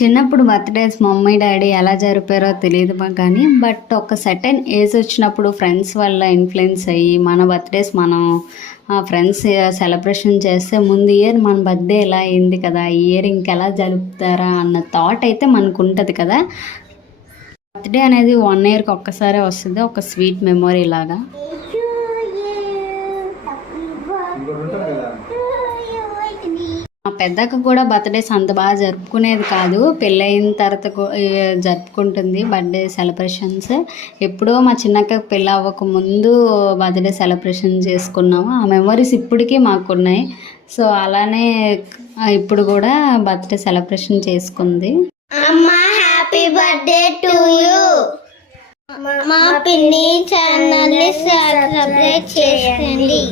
చిన్నప్పుడు birthdays mummy daddy ఎలా జరిపారో తెలియదు కానీ బట్ ఒక సర్టెన్ ఏజ్ వచ్చినప్పుడు ఫ్రెండ్స్ వల్ల ఇన్ఫ్లుయెన్స్ అయ్యి మన బర్త్డేస్ మనం ఫ్రెండ్స్ సెలబ్రేషన్ చేస్తే ముందు ఇయర్ మన బర్త్డే ఎలా అయింది కదా, ఈ ఇయర్ ఇంకెలా జరుపుతారా అన్న థాట్ అయితే మనకు ఉంటుంది కదా. బర్త్డే అనేది 1 ఇయర్కి ఒక్కసారే వస్తుంది, ఒక స్వీట్ మెమొరీ లాగా. మా పెద్దక్క కూడా బర్త్డేస్ అంత బాగా జరుపుకునేది కాదు, పెళ్ళయిన తర్వాత జరుపుకుంటుంది బర్త్డే సెలబ్రేషన్స్. ఎప్పుడో మా చిన్నక్క పెళ్ళి అవ్వక ముందు బర్త్డే సెలబ్రేషన్ చేసుకున్నాము. ఆ మెమరీస్ ఇప్పటికీ మాకున్నాయి. సో అలానే ఇప్పుడు కూడా బర్త్డే సెలబ్రేషన్ చేసుకుంది. అమ్మా హ్యాపీ బర్త్డే టు యూ. మా పిన్ని ఛానల్ని సబ్స్క్రైబ్ చేయండి.